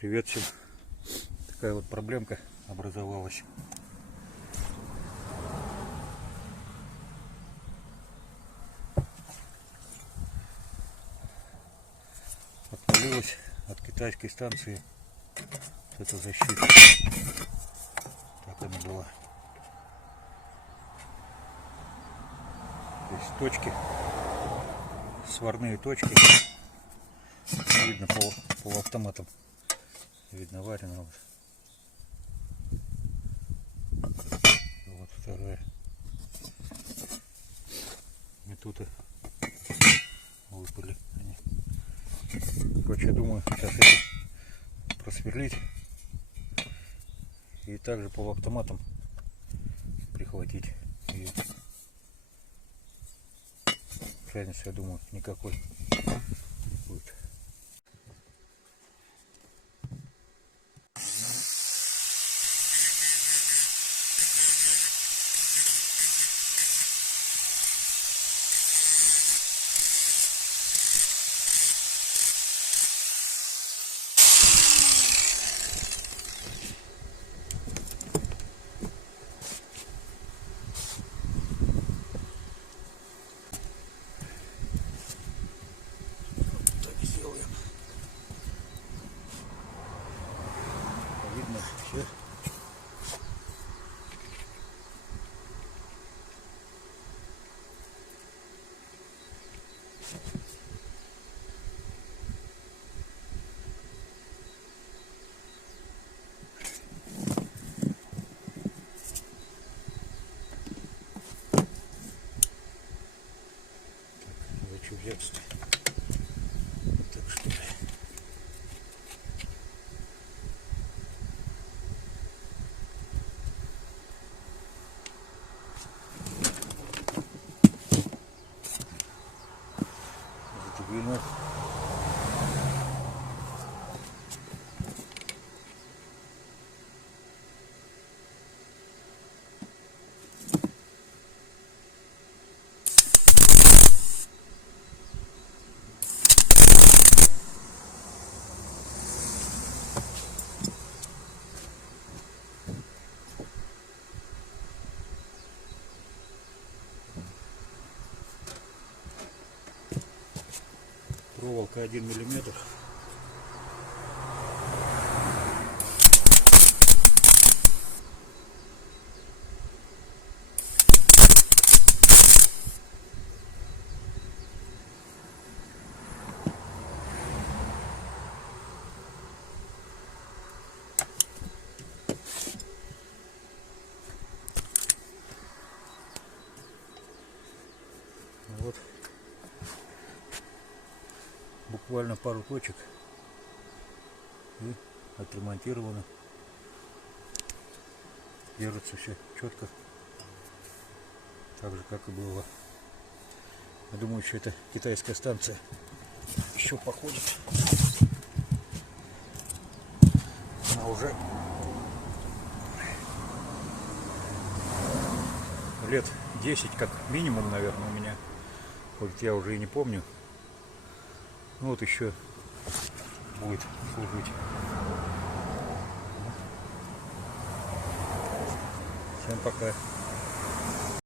Привет всем. Такая вот проблемка образовалась. Отвалилась от китайской станции вот эта защита. Так она была. То есть точки, сварные точки. Видно по автоматам. Видно варено. Вот вторая. И тут выпали они. Короче, я думаю, сейчас это просверлить и также по автоматам прихватить. И разницы, я думаю, никакой будет. Видно все. Хочу взяться. Так что ли. Видно. Проволока 1 миллиметр. Вот. Буквально пару точек и отремонтировано. Держится все четко, так же как и было. Я думаю, что это китайская станция еще походит. Она уже лет 10 как минимум, наверное, у меня. Вот я уже и не помню. Ну вот еще будет служить. Всем пока.